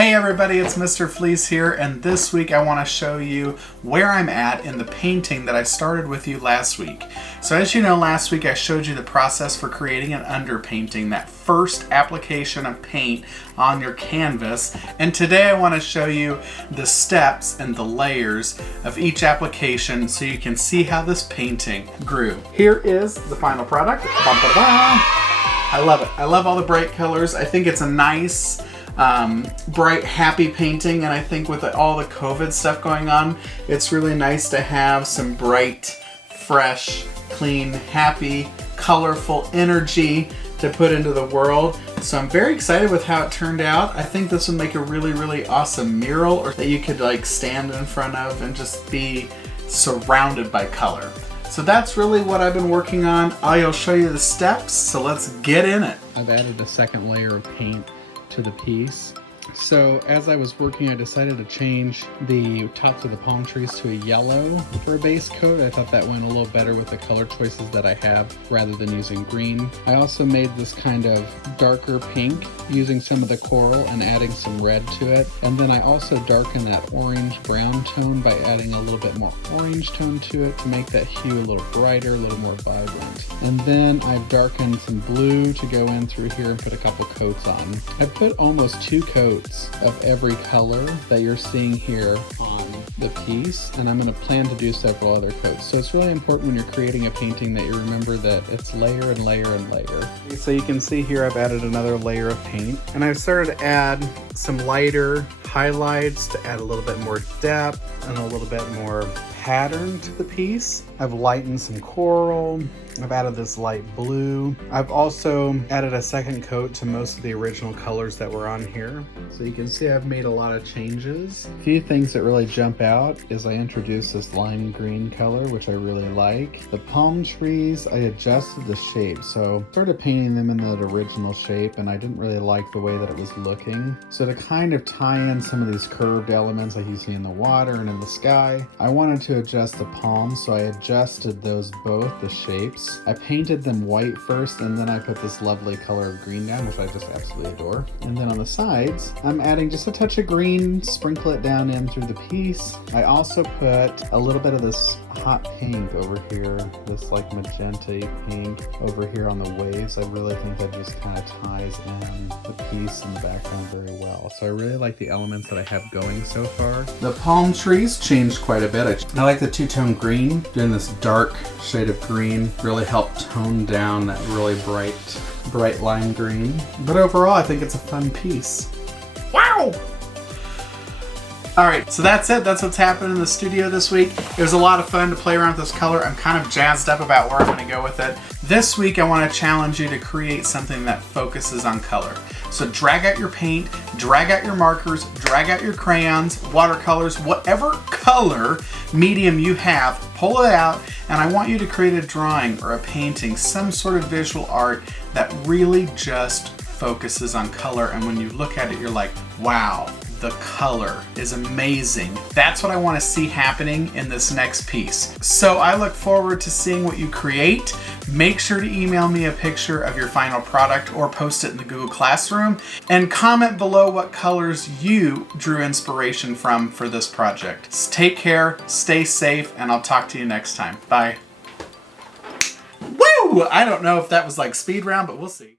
Hey everybody, it's Mr. Fleece here, and this week I want to show you where I'm at in the painting that I started with you last week. So as you know, last week I showed you the process for creating an underpainting, that first application of paint on your canvas, and today I want to show you the steps and the layers of each application so you can see how this painting grew. Here is the final product. I love it. I love all the bright colors. I think it's a nice bright, happy painting, and I think with all the COVID stuff going on, it's really nice to have some bright, fresh, clean, happy, colorful energy to put into the world. So I'm very excited with how it turned out. I think this would make a really, really awesome mural, or that you could like stand in front of and just be surrounded by color. So that's really what I've been working on. I'll show you the steps, so let's get in it. I've added a second layer of paint to the piece. So as I was working, I decided to change the tops of the palm trees to a yellow for a base coat. I thought that went a little better with the color choices that I have rather than using green. I also made this kind of darker pink using some of the coral and adding some red to it. And then I also darkened that orange brown tone by adding a little bit more orange tone to it to make that hue a little brighter, a little more vibrant. And then I've darkened some blue to go in through here and put a couple coats on. I put almost 2 coats of every color that you're seeing here on the piece, and I'm going to plan to do several other coats. So it's really important when you're creating a painting that you remember that it's layer and layer and layer. So you can see here I've added another layer of paint, and I've started to add some lighter highlights to add a little bit more depth and a little bit more pattern to the piece. I've lightened some coral. I've added this light blue. I've also added a second coat to most of the original colors that were on here. So you can see I've made a lot of changes. A few things that really jump out is I introduced this lime green color, which I really like. The palm trees, I adjusted the shape. So I started painting them in that original shape, and I didn't really like the way that it was looking. So to kind of tie in some of these curved elements like you see in the water and in the sky, I wanted to adjust the palms, so I adjusted those both, the shapes. I painted them white first, and then I put this lovely color of green down, which I just absolutely adore. And then on the sides, I'm adding just a touch of green, sprinkle it down in through the piece. I also put a little bit of this hot pink over here, this like magenta pink over here on the waves. I really think that just kind of ties in the piece and the background very well. So I really like the elements that I have going so far. The palm trees changed quite a bit. I like the two-tone green, doing this dark shade of green really helped tone down that really bright lime green. But overall, I think it's a fun piece. Wow! Alright, so that's it. That's what's happened in the studio this week. It was a lot of fun to play around with this color. I'm kind of jazzed up about where I'm going to go with it. This week I want to challenge you to create something that focuses on color. So drag out your paint, drag out your markers, drag out your crayons, watercolors, whatever color medium you have, pull it out, and I want you to create a drawing or a painting, some sort of visual art that really just focuses on color, and when you look at it, you're like, wow, the color is amazing. That's what I want to see happening in this next piece. So I look forward to seeing what you create. Make sure to email me a picture of your final product or post it in the Google Classroom, and comment below what colors you drew inspiration from for this project. Take care, stay safe, and I'll talk to you next time. Bye. Woo! I don't know if that was like speed round, but we'll see.